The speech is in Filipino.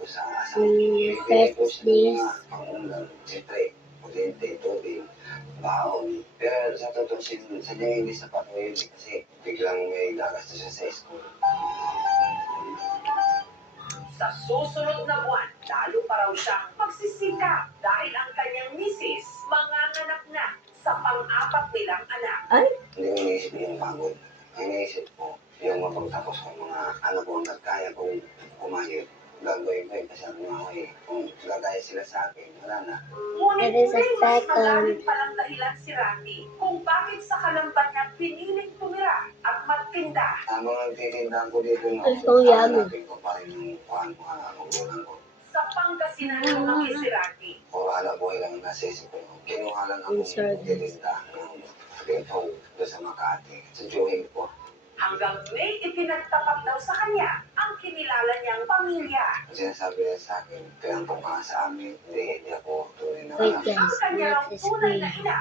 po sa asawa. First days. Pangunan, siyempre, kuryente, tubig, baon. Pero sa totoo, sadyang hindi sapat mo yun kasi biglang may gagastos siya sa school. Sa susunod na buwan, lalo pa raw siyang magsisikap dahil ang kanyang misis manganganak na sa pang-apat nilang anak. Hindi ko iniisip yung pagod. Ang iniisip ko, yung mapagtapos ko mga ano ko hanggat kaya kong kumayod. Gagawin ko kasi ang mga kung gagaya sila sa akin, wala na. Ngunit That is a may mas second. malalim palang dahilan si Randy kung bakit sa kalamban niya piniling tumira at magtinda. Habang nagtitinda ko dito, no, It's so yummy. hanapin ko pa rin yung kuhan ko, magulang ko. Sa Pangasinan lumaki si Randy. O hala buhay lang nasisip ko. Kinuha lang ako Insert. titinda ng pito doon sa Makati. Sa Juhing po. Hanggang may ipinagtapat daw sa kanya ang kinilala niyang pamilya. Ang sinasabi niya sa akin, kaya po ka sa amin, hindi ako tunay na Wait anak. guys, Ang kanya raw next is tunay me. na ina